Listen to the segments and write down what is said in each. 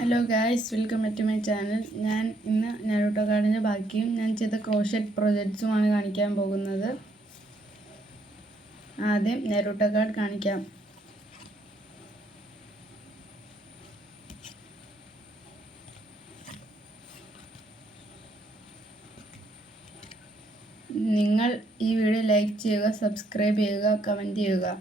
Hello guys, welcome back to my channel. ഞാൻ ഇന്ന് Naruto കാർഡിൻ്റെ ബാക്കിയും ഞാൻ ചെയ്ത ക്രോഷറ്റ് പ്രൊജക്ട്സുമാണ് കാണിക്കാൻ പോകുന്നത്. ആദ്യം നറൂട്ടോ കാർഡ് കാണിക്കാം. നിങ്ങൾ ഈ വീഡിയോ ലൈക്ക് ചെയ്യുക, സബ്സ്ക്രൈബ് ചെയ്യുക, കമൻറ്റ് ചെയ്യുക.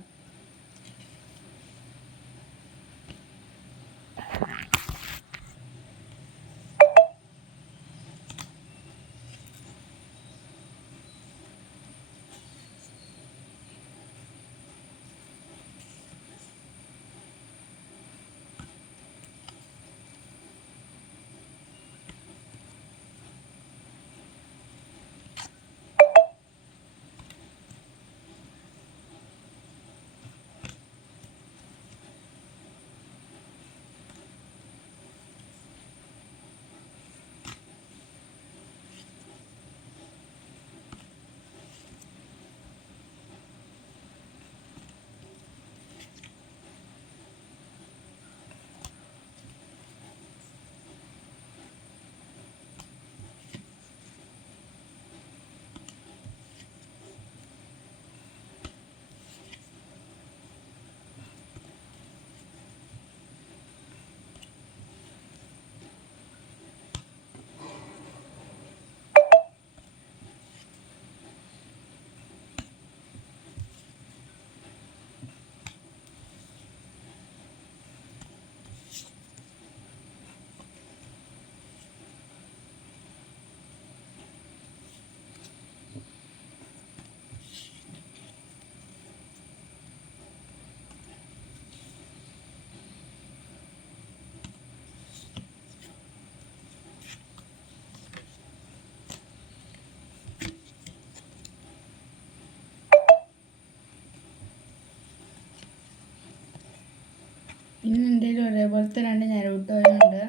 പിന്നെ എൻ്റെ കയ്യിൽ ഒരേപോലത്തെ രണ്ട് നറൂട്ടോയുണ്ട്.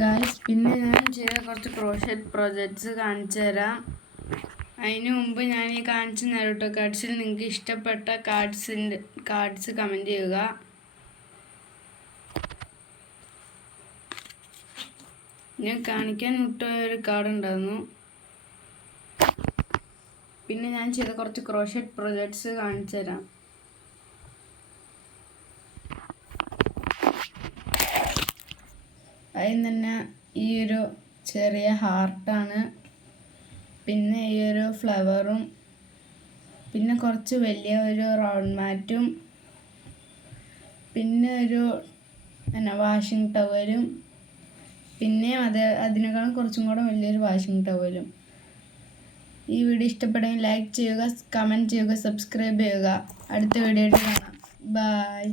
ഗായ്സ്, പിന്നെ ഞാൻ ചെയ്ത കുറച്ച് ക്രോഷറ്റ് പ്രൊജക്ട്സ് കാണിച്ചു തരാം. അതിന് മുമ്പ് ഞാൻ ഈ കാണിച്ച നറൂട്ടോ കാർഡ്സിൽ നിങ്ങൾക്ക് ഇഷ്ടപ്പെട്ട കാർഡ്സ് കമൻറ്റ് ചെയ്യുക. ഞാൻ കാണിക്കാൻ വിട്ടുപോയ ഒരു കാർഡ് ഉണ്ടായിരുന്നു. പിന്നെ ഞാൻ ചെയ്ത കുറച്ച് ക്രോഷറ്റ് പ്രൊജക്ട്സ് കാണിച്ചു തരാം. അതിൽ തന്നെ ഈ ഒരു ചെറിയ ഹാർട്ടാണ്, പിന്നെ ഈ ഒരു ഫ്ലവറും, പിന്നെ കുറച്ച് വലിയ ഒരു റൗണ്ട് മാറ്റും, പിന്നെ ഒരു വാഷിംഗ് ടവലും, പിന്നെ അതിനേക്കാളും കുറച്ചും കൂടെ വലിയൊരു വാഷിംഗ് ടവലും. ഈ വീഡിയോ ഇഷ്ടപ്പെടുമെങ്കിൽ ലൈക്ക് ചെയ്യുക, കമൻറ്റ് ചെയ്യുക, സബ്സ്ക്രൈബ് ചെയ്യുക. അടുത്ത വീഡിയോയിൽ കാണാം. ബൈ.